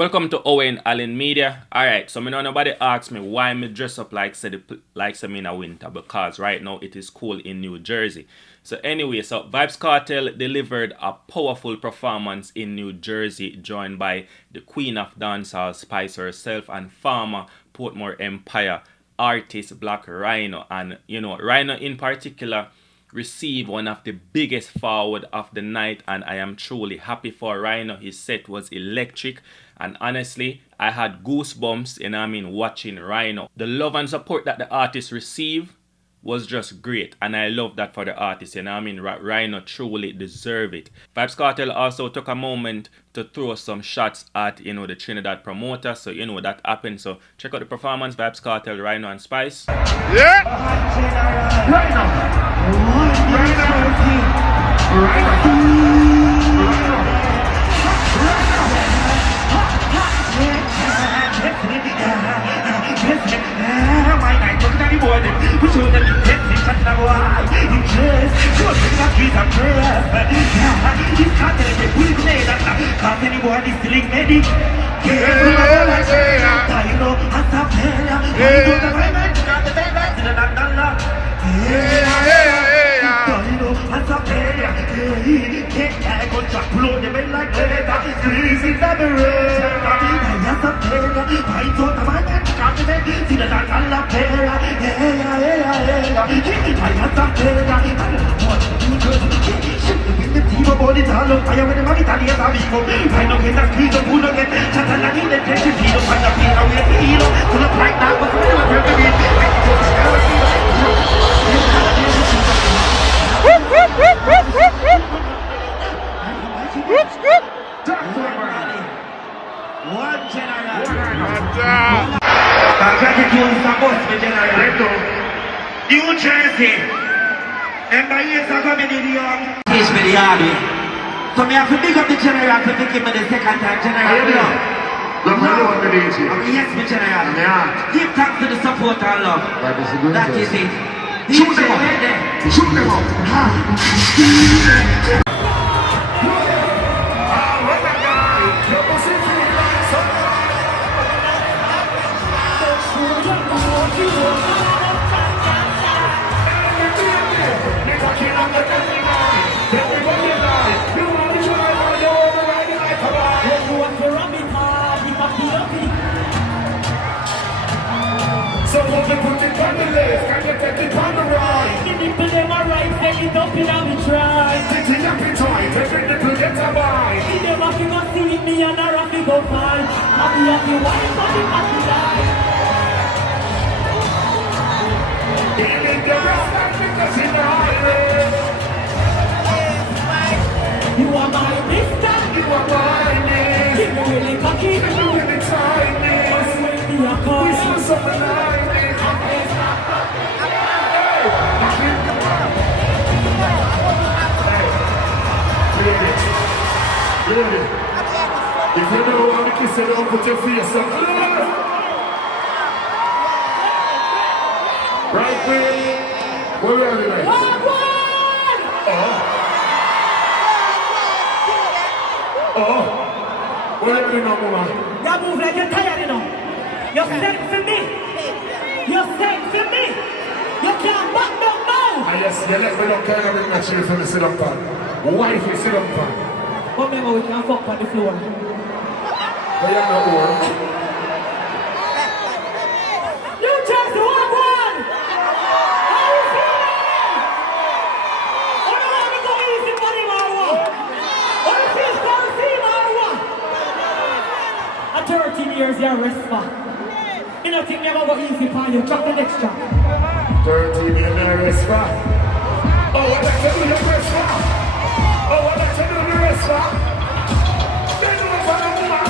Welcome to Owen Allen Media. Alright, so nobody asks me why me dress up like me in a winter, because right now it is cool in New Jersey. So anyway, so Vybz Kartel delivered a powerful performance in New Jersey, joined by the Queen of Dancehall, Spice herself, and former Portmore Empire artist Black Ryno. And you know, Ryno in particular received one of the biggest forward of the night, and I am truly happy for Ryno. His set was electric, and honestly, I had goosebumps, watching Ryno. The love and support that the artist received was just great, and I love that for the artist, Ryno truly deserve it. Vybz Kartel also took a moment to throw some shots at, the Trinidad promoter, so that happened. So check out the performance, Vybz Kartel, Ryno and Spice. Yeah! Ryno! New Jersey, and my years are coming in the young. Teach me the army. So me have to big up the general to pick him the second time, general. Yes, me general. Give thanks to the support and love. That is it. Shoot them up. Shoot them up. So when we put it on the left, can you take it on the right? The nipple them are right, take it up in and we try. Take it up in time, every nipple gets a bite. See them happy go see me and a happy go find. Happy wife, happy life. Giving the rest of because in the highway. You are my mister, you are my name. Keep me really cocky, keep me really tiny. We saw something like if you don't want to kiss it, don't put your face up. Right way. Where are they? Where are they now, woman? You move like you're tired, You're sent for me. You're sent for me. You can't back down now. Yes, you let me don't care about that shit for me sit up on. Wife, you sit up on. But remember, we can't fuck on the floor. But you're not war. You just walk one. How you feeling? I don't want to go easy for him or what? What if he's going to see him or what? At 13 years, you're rest for. You know, think never go easy for you. Drop the next track. 13 years, you're rest for. Oh, what like to do the rest for? Oh, what like to do the rest for? Then you want to do that.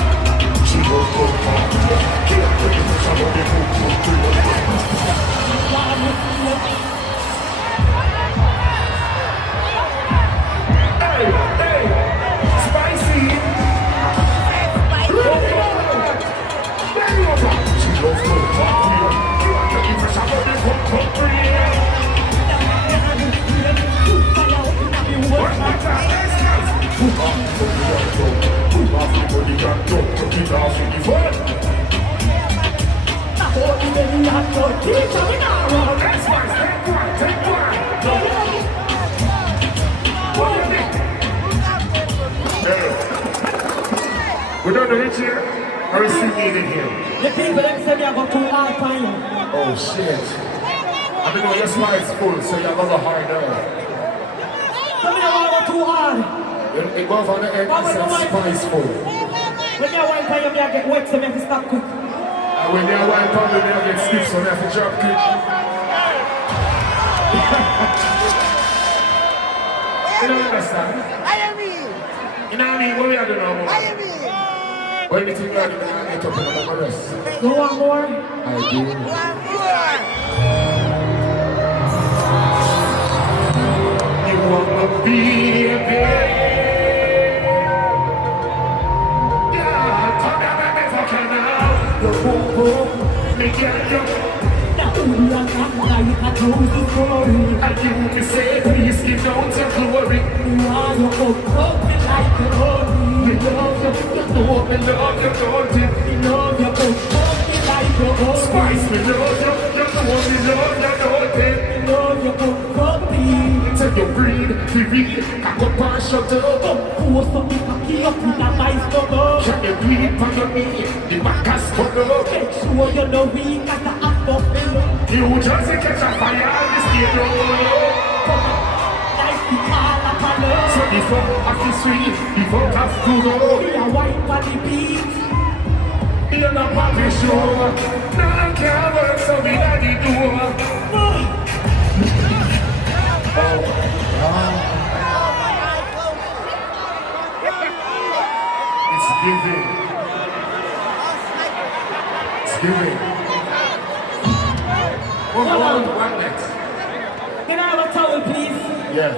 She goes to the party. Can't take it for somebody who won't do it. Hey, spicy. Then you want to. She goes to the party. Can't take it for somebody who won't do it. What's my time? Give up. Not only the real good teacher, we now run. That's why, take one, take one. What do you think? We don't know which here, or is he needed here? The people them say me I go too hard for you. Oh shit. I don't know your slide's full, so you have a hard now. Tell me I go too hard. It goes on the end, it says spice full. When you wine for you, I get wet, so I have to stop quick. And when you wine for me, I get stiff, so I have to drop quick. You don't understand? You know what I mean? What we are doing now? When you think about it, I get up and I'm going to rest. You want more? I do. You want my baby? Yeah, come here, baby, fucking now. Your boom boom, me get you. Now you are not like I told the story. And you me say, please give out your glory. You are your own, me like the glory. We love you, you know me love you, don't you? You know your own, me like the glory. Spice me love you, you know me love you, don't you? You know your own, me. Take your breed, TV, cock up and shut up. Who's something cocky up in that nice number? Can you breathe on your knee, the back has put up. Make sure you know we got the act of it. You just catch a fire on the stage. Like the call up on us. So before I feel sweet, before I feel go. We are white on the beat. You're not happy sure. No one can work, so we got the door. It's giving. It's giving. One next. Can I have a towel, please? Yeah.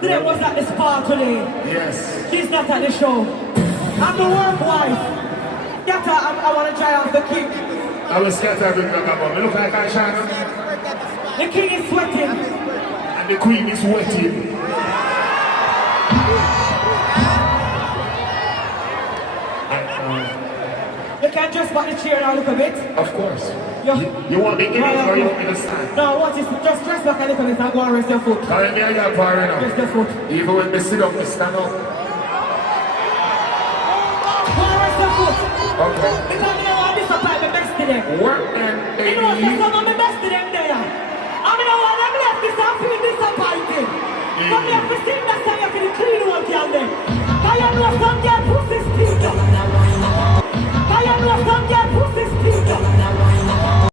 Today was at the spa today. Yes. She's not at the show. I'm the work wife. Get her, I want to try out the king. I will scatter with my mama. Look like I shine. The king is sweating. And the queen is wetting. You can just back the chair now, look a bit. Of course. You want me in it or you want me to stand? No, what is just dress back a little bit and go and rest your foot. Alright, me I got power now. Rest your foot. Even when me sit up, me stand up.